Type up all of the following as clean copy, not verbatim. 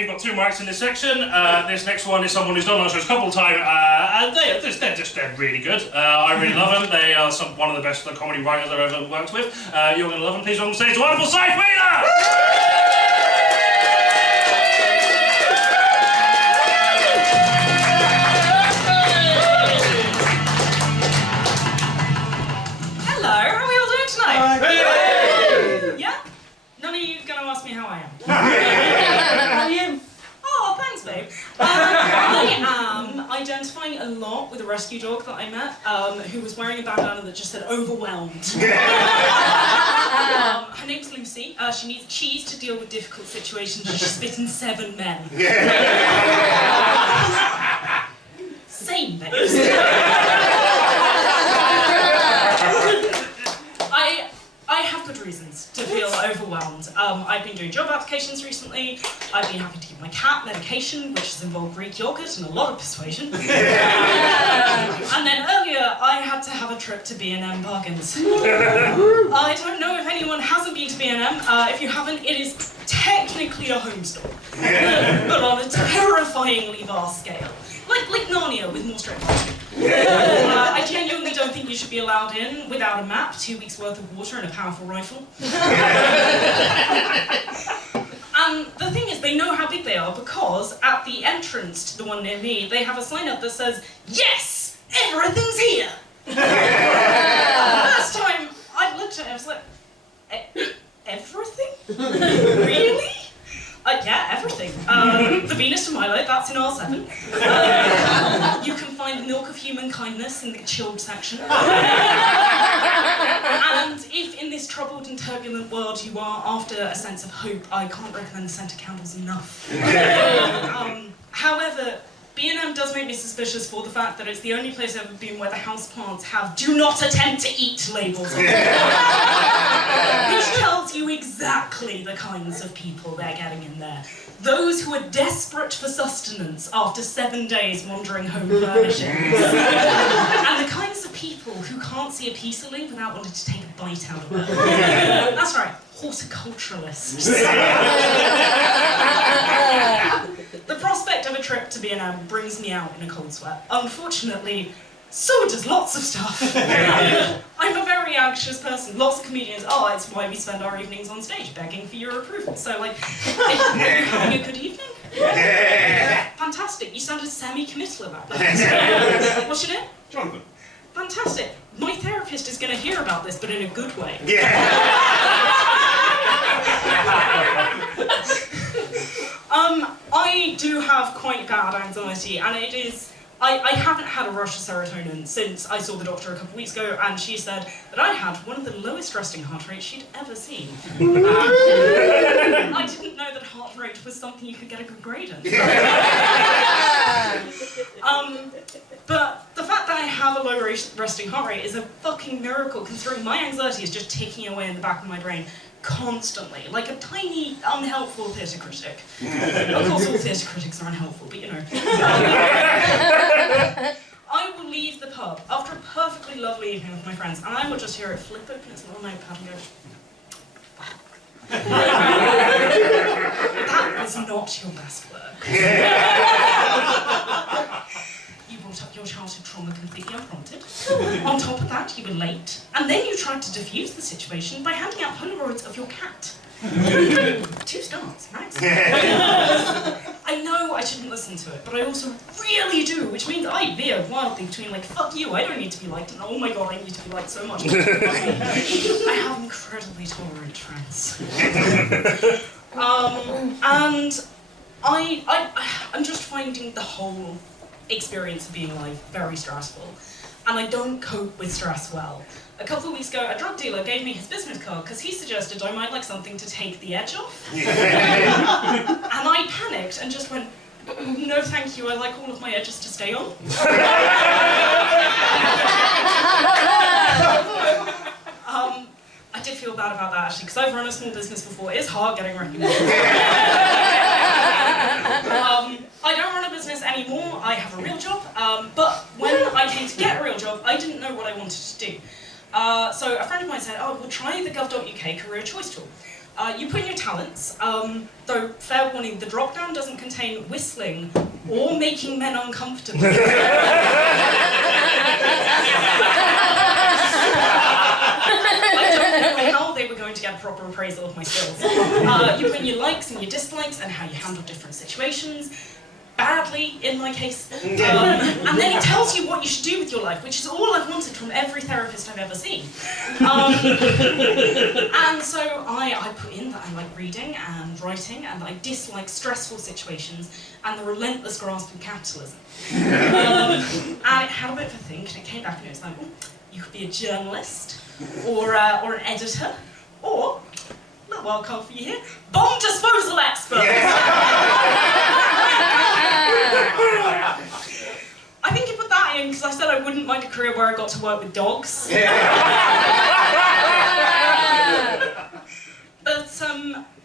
we've got 2 mics in this section. This next one is someone who's done our shows a couple of times, and they're really good. I really love them. They are one of the best comedy writers I've ever worked with. You're going to love them. Please welcome on stage the wonderful Saeth! I am identifying a lot with a rescue dog that I met, who was wearing a bandana that just said overwhelmed. Her name's Lucy. She needs cheese to deal with difficult situations. She's bitten 7 men. Same things. I have good reasons to feel overwhelmed. I've been doing job applications recently. I've been having to give my cat medication, which has involved Greek yogurt and a lot of persuasion. And then earlier, I had to have a trip to B&M Bargains. I don't know if anyone hasn't been to B&M. If you haven't, it is technically a home store, but on a terrifyingly vast scale. Like Narnia with more straight marketing. I genuinely don't think you should be allowed in without a map, 2 weeks worth of water and a powerful rifle. And the thing is, they know how big they are because at the entrance to the one near me, they have a sign up that says, "Yes, everything's here." The first time I looked at it, I was like, everything? Really? Yeah, everything. The Venus de Milo, that's in R7. You can find the milk of human kindness in the chilled section. And if in this troubled and turbulent world you are after a sense of hope, I can't recommend the scented candles enough. However, B&M does make me suspicious for the fact that it's the only place I've ever been where the houseplants have "do not attempt to eat" labels on them. Which tells you exactly the kinds of people they're getting in there. Those who are desperate for sustenance after 7 days wandering home furnishings. And the kinds of people who can't see a piece of leaf without wanting to take a bite out of it. That's right, horticulturalists. The prospect of a trip to B&M brings me out in a cold sweat. Unfortunately, so does lots of stuff. I'm a very anxious person. Lots of comedians, it's why we spend our evenings on stage begging for your approval. So, are you having a good evening? Yeah. Fantastic. You sounded semi-committal about that. What's your name? Jonathan. Fantastic. My therapist is going to hear about this, but in a good way. I do have quite bad anxiety, and it is... I haven't had a rush of serotonin since I saw the doctor a couple of weeks ago, and she said that I had one of the lowest resting heart rates she'd ever seen. I didn't know that heart rate was something you could get a good grade in. But the fact that I have a low resting heart rate is a fucking miracle, considering my anxiety is just ticking away in the back of my brain constantly, like a tiny, unhelpful theatre critic. Of course, all theatre critics are unhelpful, but you know. I will leave the pub after a perfectly lovely evening with my friends, and I will just hear it flip open its little notepad and go, "That was not your best work. You brought up your childhood trauma completely unprompted. On top of that, you were late. And then you tried to defuse the situation by handing out Polaroids of your cat. 2 stars, right? I know I shouldn't listen to it, but I also really do, which means I veer wildly between like, fuck you, I don't need to be liked, and oh my god, I need to be liked so much. I have incredibly tolerant friends. And I'm just finding the whole experience of being alive very stressful, and I don't cope with stress well. A couple of weeks ago, a drug dealer gave me his business card because he suggested I might like something to take the edge off. And I panicked and just went, "No thank you, I like all of my edges to stay on." I did feel bad about that actually, because I've run a small business before. It is hard getting recognised. I don't run a business anymore, I have a real job, but when I came to get a real job, I didn't know what I wanted to do. So a friend of mine said, "Oh, well try the gov.uk career choice tool." You put in your talents, though fair warning, the drop-down doesn't contain whistling or making men uncomfortable. I don't know how they were going to get a proper appraisal of my skills. You put in your likes and your dislikes and how you handle different situations. Badly, in my case. And then it tells you what you should do with your life, which is all I've wanted from every therapist I've ever seen. And so I put in that I like reading and writing, and I dislike stressful situations and the relentless grasp of capitalism. And it had a bit of a think, and it came back and it was like, you could be a journalist, or an editor, or, a little wild card for you here, bomb disposal expert! I think you put that in because I said I wouldn't mind a career where I got to work with dogs. But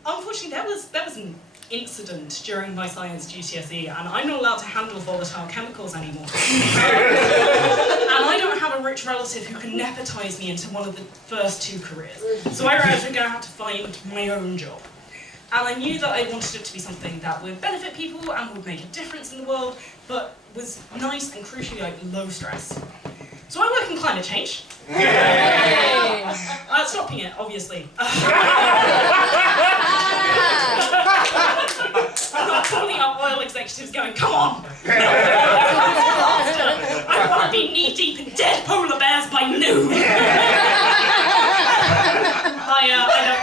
unfortunately there was an incident during my science GCSE, and I'm not allowed to handle volatile chemicals anymore. And I don't have a rich relative who can nepotise me into one of the first two careers. So I realised I'm going to have to find my own job. And I knew that I wanted it to be something that would benefit people and would make a difference in the world, but was nice and crucially like low stress. So I work in climate change. Stopping it, obviously. I'm not calling up oil executives going, come on! I want to be knee-deep in dead polar bears by noon!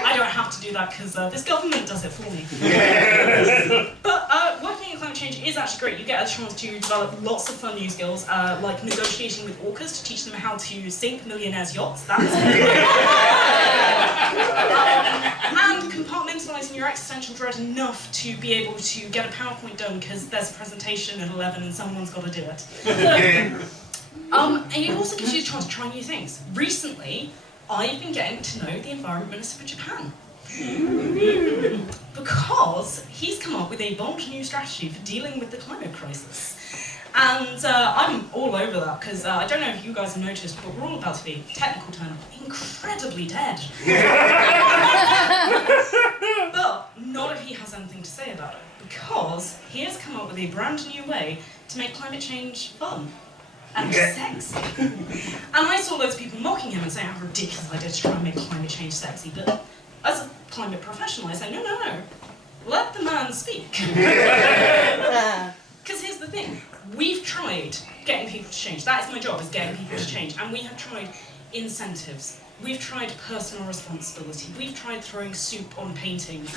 I don't have to do that because this government does it for me. But working in climate change is actually great. You get a chance to develop lots of fun new skills, like negotiating with orcas to teach them how to sink millionaires' yachts. That's and compartmentalising your existential dread enough to be able to get a PowerPoint done because there's a presentation at 11 and someone's got to do it. And it also gives you a chance to try new things. Recently, I've been getting to know the Environment Minister for Japan. Because he's come up with a bold new strategy for dealing with the climate crisis. And I'm all over that, because I don't know if you guys have noticed, but we're all about to be, technical term, incredibly dead. But not if he has anything to say about it, because he has come up with a brand new way to make climate change fun. And sexy. And I saw loads of people mocking him and saying how ridiculous I did to try and make climate change sexy, but as a climate professional I say, no, let the man speak. Because here's the thing, we've tried getting people to change, that is my job, is getting people to change, and we have tried incentives, we've tried personal responsibility, we've tried throwing soup on paintings.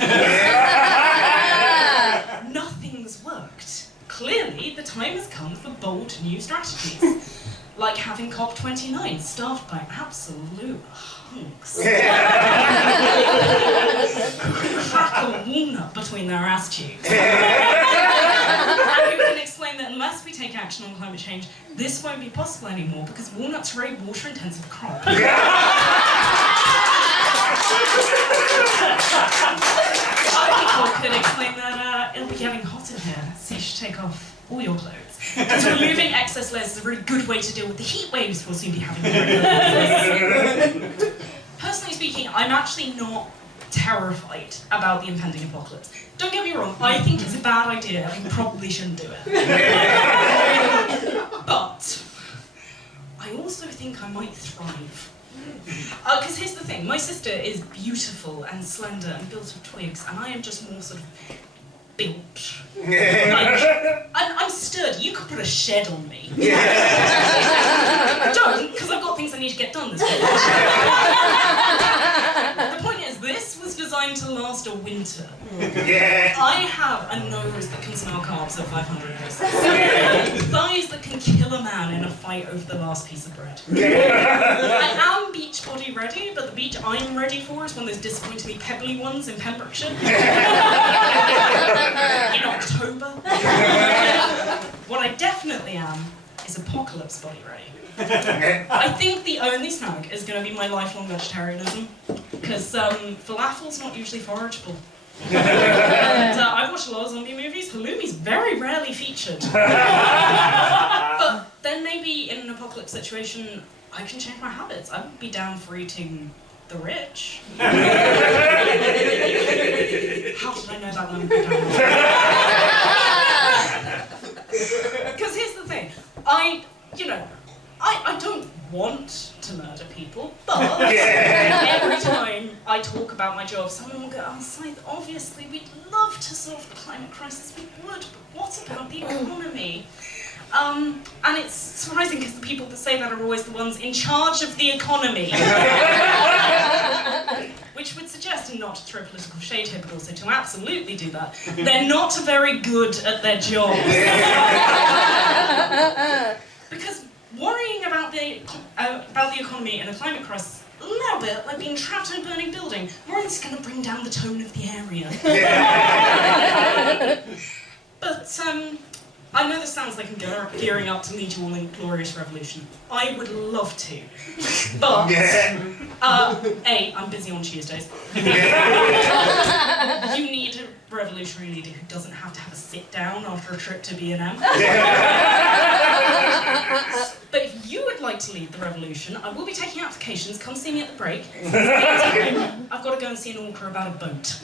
Nothing's worked. Clearly, the time has come for bold new strategies, like having COP29 staffed by absolute hunks. Who crack a walnut between their ass cheeks. And who can explain that unless we take action on climate change, this won't be possible anymore because walnuts are a water-intensive crop. Other people could explain that it'll be getting hot in here, so you should take off all your clothes. Because removing excess layers is a really good way to deal with the heat waves we'll soon be having. Personally speaking, I'm actually not terrified about the impending apocalypse. Don't get me wrong, I think it's a bad idea and probably shouldn't do it. But I also think I might thrive. Because here's the thing, my sister is beautiful and slender and built of twigs, and I am just more sort of built. Like, I'm sturdy, you could put a shed on me. Don't, because I've got things I need to get done this week. The point is, this was designed to last a winter. I have a nose that can smell carbs at 500 paces. Thighs that can kill a man in a fight over the last piece of bread. I am beach body ready, but the beach I'm ready for is one of those disappointingly pebbly ones in Pembrokeshire. In October. What I definitely am is apocalypse body ready. I think the only snag is going to be my lifelong vegetarianism, because falafel's not usually forageable. And I've watched a lot of zombie movies, halloumi's very rarely featured. But then maybe in an apocalypse situation, I can change my habits. I would be down for eating The rich. How did I know that one would go down? Because here's the thing, I don't want to murder people, but every time I talk about my job, someone will go, oh, Saeth, obviously we'd love to solve the climate crisis, we would, but what about the economy? And it's surprising because the people that say that are always the ones in charge of the economy. Which would suggest, and not to throw political shade here, but also to absolutely do that, they're not very good at their job. Because worrying about the economy in a climate crisis, a little bit like being trapped in a burning building, worrying it's going to bring down the tone of the area. But I know this sounds like I'm gearing up to lead you on a glorious revolution. I would love to. But, A, I'm busy on Tuesdays. You need a revolutionary leader who doesn't have to have a sit-down after a trip to B&M. But if you would like to lead the revolution, I will be taking applications. Come see me at the break. I've got to go and see an orca about a boat.